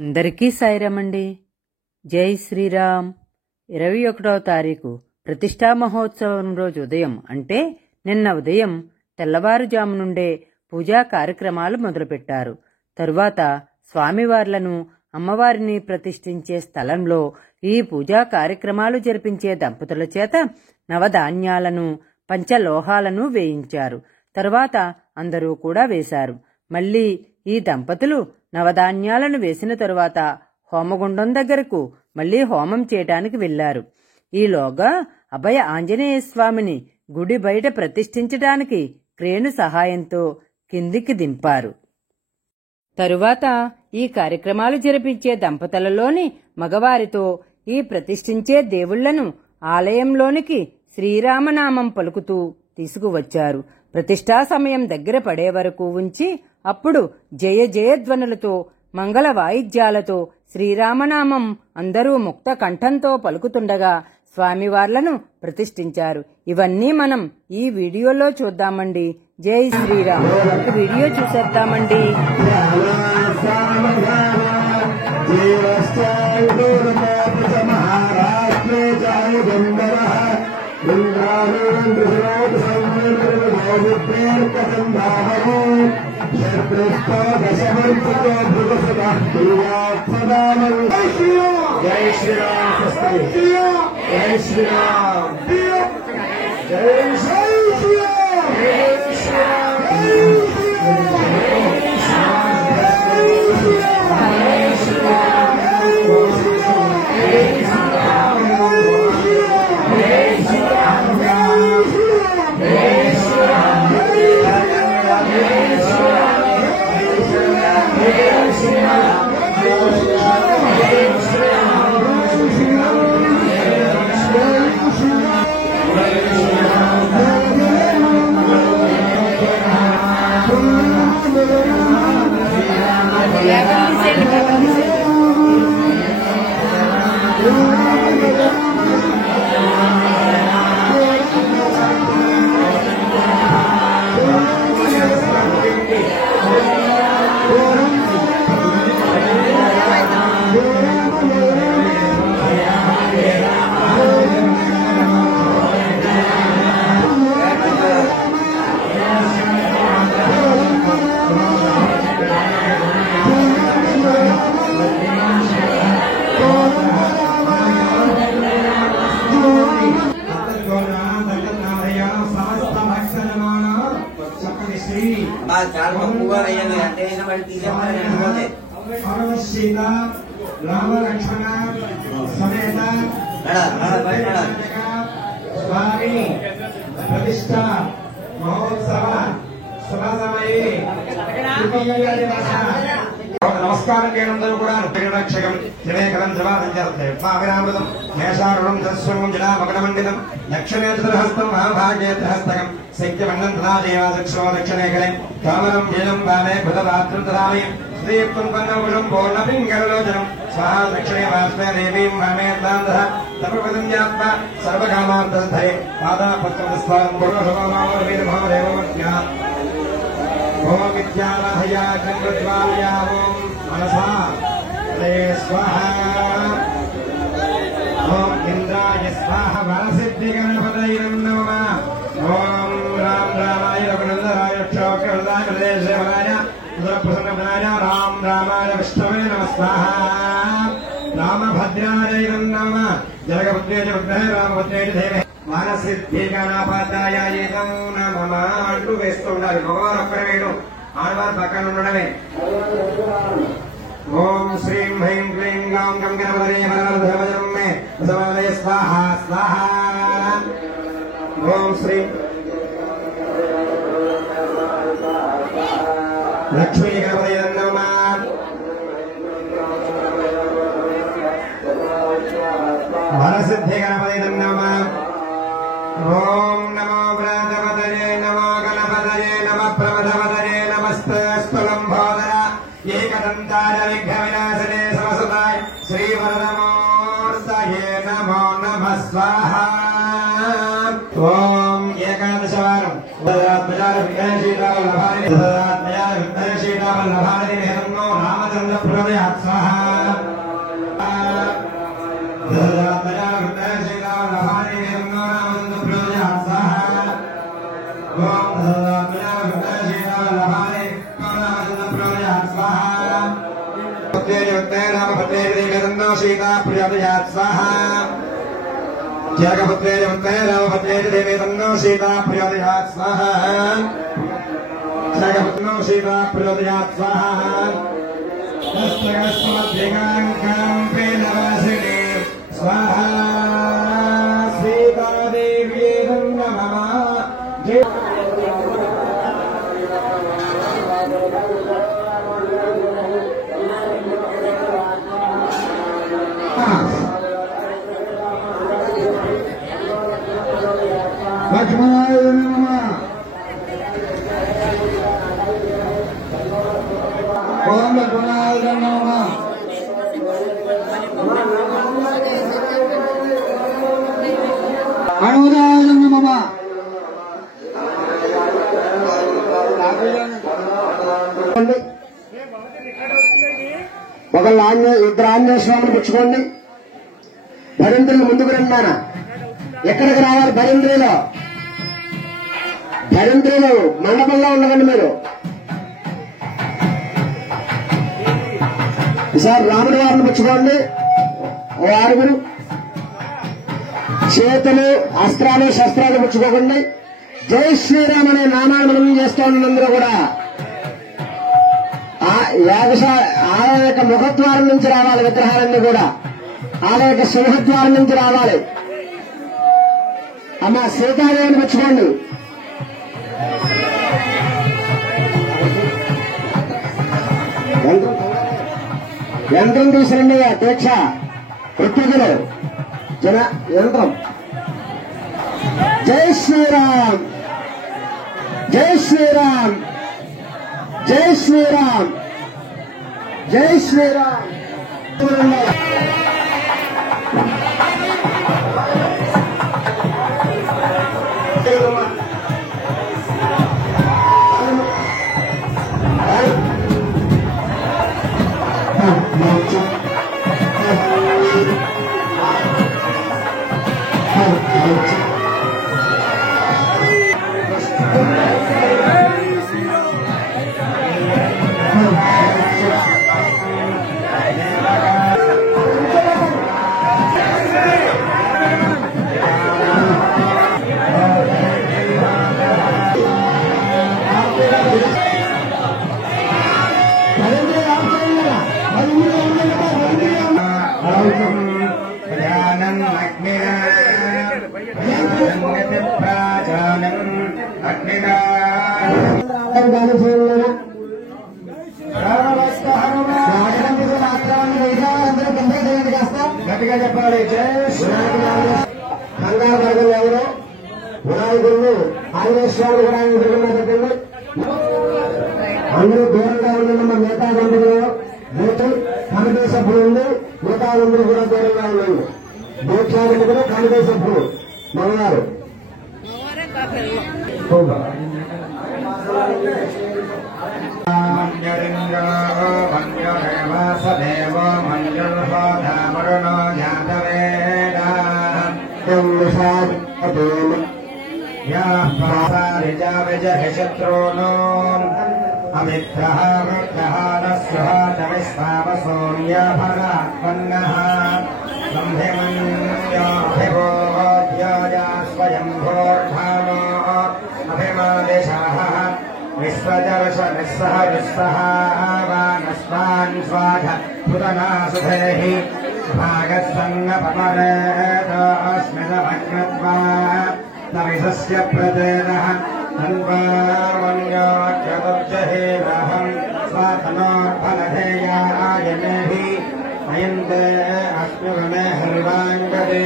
అందరికీ సాయిరామండి. జై శ్రీరామ్. 21వ తారీఖు ప్రతిష్టా మహోత్సవం రోజు ఉదయం అంటే నిన్న ఉదయం తెల్లవారుజాము నుండే పూజా కార్యక్రమాలు మొదలుపెట్టారు. తరువాత స్వామివార్లను అమ్మవారిని ప్రతిష్ఠించే స్థలంలో ఈ పూజా కార్యక్రమాలు జరిపించే దంపతుల చేత నవధాన్యాలను పంచలోహాలను వేయించారు. తరువాత అందరూ కూడా వేశారు. మళ్లీ ఈ దంపతులు నవధాన్యాలను వేసిన తరువాత హోమగుండం దగ్గరకు మళ్లీ హోమం చేయటానికి వెళ్లారు. ఈలోగా అభయ ఆంజనేయ స్వామిని గుడి బయట ప్రతిష్ఠించటానికి క్రేను సహాయంతో కిందికి దింపారు. తరువాత ఈ కార్యక్రమాలు జరిపించే దంపతులలోని మగవారితో ఈ ప్రతిష్ఠించే దేవుళ్లను ఆలయంలోనికి శ్రీరామనామం పలుకుతూ తీసుకువచ్చారు. ప్రతిష్టా సమయం దగ్గర పడే వరకు ఉంచి అప్పుడు జయ జయధ్వనులతో మంగళ వాయిద్యాలతో శ్రీరామనామం అందరూ ముక్త కంఠంతో పలుకుతుండగా స్వామివార్లను ప్రతిష్ఠించారు. ఇవన్నీ మనం ఈ వీడియోలో చూద్దామండి. జై శ్రీరామ్. వీడియో చూసేద్దామండి. జై శ్రీరామ్. జై శ్రీరామ్. జై సీత రామ లక్ష్మణ సమేత స్వామి ప్రతిష్ట మహోత్సవ శుభ సమయే నమస్కారం చేయడం కూడా రక్షకం త్రివేకరం త్రివాదంజామృతం మేషారుణం తస్వం జలా మకరమండితం దక్షిణేతరహస్తం మహాభాగ్యేతరహస్తకం శైత్యమండం తదా దేవాదక్షో దక్షిణేకరే కామరం జలం భావే భృతపాత్రం తదామయం శ్రీయుక్తం పన్నవరం పూర్ణపింగళలోచనం స్వాహా దక్షిణే వాస్మే దేవీం భామేందాంధ తపపదంజాత్మ సర్వకామార్థధరే పాదాపత్రస్వారం పూర్ణశుభమావేదమహదేవమజ్ఞా ఓం విద్యారాహయా గంగద్వార్యా ఓం మనసా తే స్వాహా ఓం ఇంద్రాయ స్వాహ వరసిద్ధిగణపతయే నమః ఓం రామ్ రామాయ రఘునందనాయ క్షోకృదాయ ప్రదేశేవనాయ ప్రసన్ననాయ రామ్ రామాయ విష్ణవే నమః స్వాహా రామభద్రాయ నమః జగపత్రే విగ్రహ రామభద్రే దేవే మనసిద్ధి గణపతయ నమః అంటూ వేస్తూ ఉండాలి. భగవాన్ ఒక్కడే వేయడం, ఆడవారు పక్కన ఉండడమే. ఓం శ్రీం హ్రీం క్లీం గాం గం గణపతయే వరవరధర్మజనం మే సమాలయ స్వాహ స్వాహ. ఓం శ్రీం లక్ష్మీ గణపతయే నమః. వరసిద్ధి గణపతయే నమః. ఓం నమో వ్రతపతయే నమో గణపతయే నమః ప్రమథపతయే నమస్తే లంబోదర ఏకదంతాయ విఘ్న వినాశనే సమసుతాయ శ్రీవరదమూర్తయే నమో నమః స్వాహ. ఓం ఏకాదశవారం శ్రీరామచంద్ర जगपुत्रे रामपुत्रे देवेदन्नो सीता प्रचोदयात् स्वाहा जगपुत्रे रामपुत्रे देवेदन्नो सीता प्रचोदयात् स्वाहा जगपुत्रो सीता प्रचोदयात् स्वाहा दस्तकस्मद्भिगाङ्कां प्रेणवासिने स्वाहा सीतादेव्यै नमः जय लक्ष्मणाय नमः ओम लक्ष्मणाय नमः हनुमताय नमः ఇద్దరు ఆంజనేయ స్వామిని పుచ్చుకోండి భరింద్రులు ముందుకు రమ్మానా ఎక్కడికి రావాలి భరింద్రులు మండపంలో ఉండకండి మీరు ఈసారి రాముడి వారిని పుచ్చుకోండి ఓ ఆరుగురు చేతులు అస్త్రాలు శస్త్రాలు పుచ్చుకోకండి జై శ్రీరామ్ అనే నామాన్ని మనం చేస్తూ ఉన్నందరూ కూడా ఆలయ యొక్క ముఖద్వారం నుంచి రావాలి విగ్రహాలన్నీ కూడా ఆలయ యొక్క సింహద్వారం నుంచి రావాలి అమ్మ సీతాదేవిని పుచ్చుకోండి యంత్రం తీసుకురండి దీక్ష ఋత్వికులు యంత్రం జై శ్రీరామ్ జై శ్రీరామ్ జై శ్రీరామ్ జై శ్రీరామ్ గట్టిగా చెప్పాలి కంగారు పడగలు ఎవరు వినాయకుడిని ఆంజనేశ్వరుడు కూడా ఎదురుగా పెట్టండి అందరూ దూరంగా ఉన్న మిగతా బంధువులు కమిటీ సభ్యులు ఉండి మిగతా అందరూ కూడా దూరంగా ఉండండి మోక్షానికి కూడా కమిటీ సభ్యులు మగవారు సదేవో మంజుర్వోధామరుణో జాతవేదాశత్రూనో అమిత్రః వృద్ధః నస్యావసోమ్యఫలాత్పన్నః సంభిమన్యోభిభోజ్యాయా స్వయంభోర్ధానో అభిమాదిశః విశ్వజర్ష నిస్సహ విస్సహావానస్వాన్ స్వాధ పుతనాసుధైః భాగస్సన్నపమరేతస్మిదభగ్నత్వా తవిషస్య ప్రచేదః తన్వామన్యోర్జదుర్జహేరహం స్వాతనోర్ఫలధేయాయనేహి అయంతే అస్మివమే హర్వాంగదే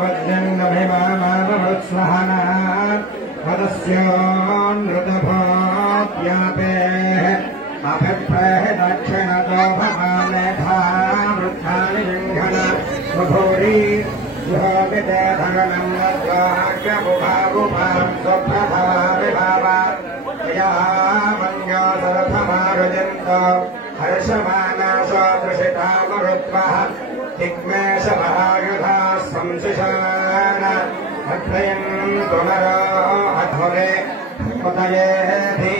వజ్రన్నభిమామానవృత్స్వహనా వదస్యోనృతభోప్యాపే అభిప్రేహ దక్షిణతో భవానేధా వృద్ధాని జింఘన సుభూరి సుహోమితే ధగనం నద్వాక్యబుభాగుభాం స్వప్రభావిభావాత్ యయామన్యోసరథమారుజంత హర్షమానాసో దృశితామరుత్వః దిగ్మేషమహాయుధా సంశిశాన అభ్రయంతు నరో అధురే ఉదయేధి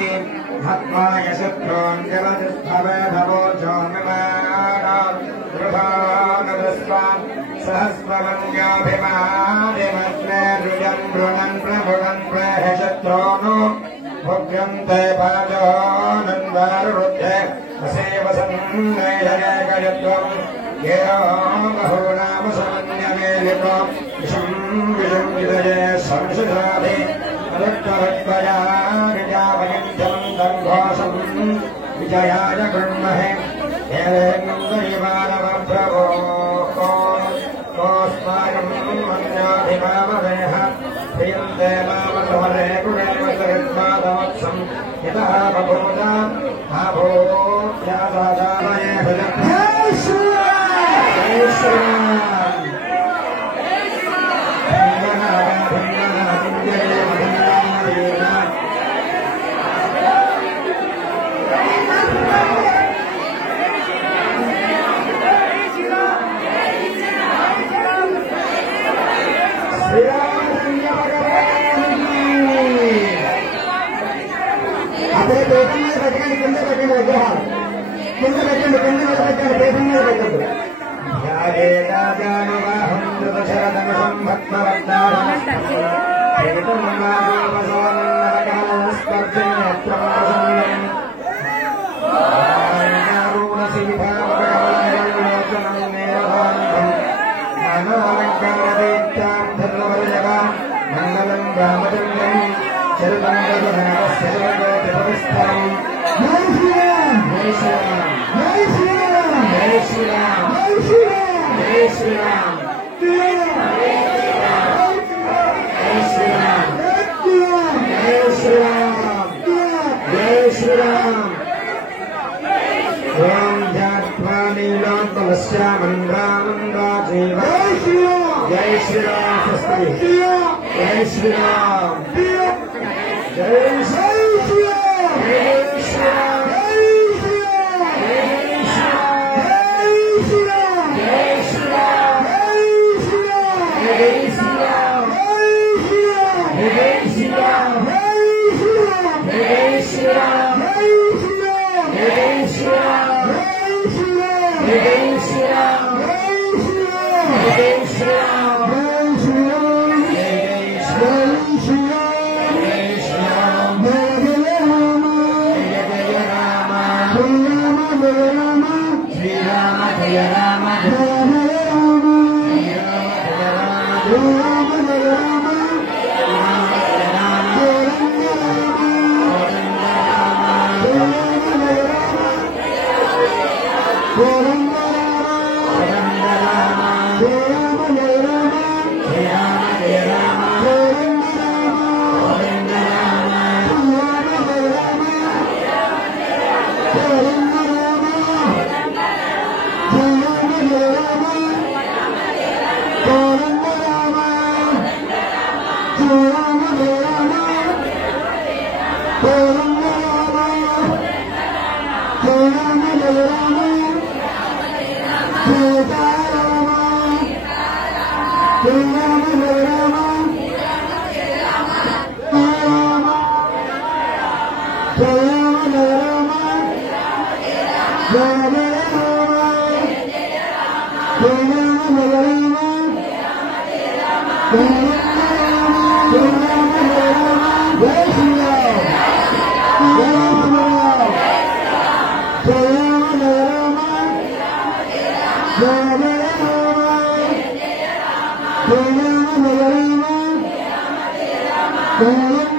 హత్వాయ శత్రూన్ జలతిస్థవేధవోచోమిమాన్ శ్రీమంతే పాజో నందారురుద్ధే అసేవసన్నైజయగయత్వం యేరో బహూనామ సమన్యమేలితో విషం విషం విదయే సంశుధాధి అరుత్తరుద్వయా విజావయంతం దంఘోషం విజయాయ గృహ్మహే ఏవేన్నందరివానవ ప్రభో కోస్మాయం మన్యాధిమామవేహ ప్రియంతే మామసమరే గుణేమసరిత్మాదవత్సం యతః బభూత ఆభూత్యాసాదామయే భజ జై శ్రీరామ్ జై శ్రీరామ్ అదే పేపర్ మీద పెట్టండి కింద పెట్టండి విగ్రహాలు కింద పెట్టండి కింద మీద పెట్టండి పేపర్ మీద పెట్టండి మంగళం రామచంద్రం జై శ్రీరామ్ స్వస్తి జై శ్రీరామ్ జై శ్రీరామ్ జై శ్రీరామ్ Jai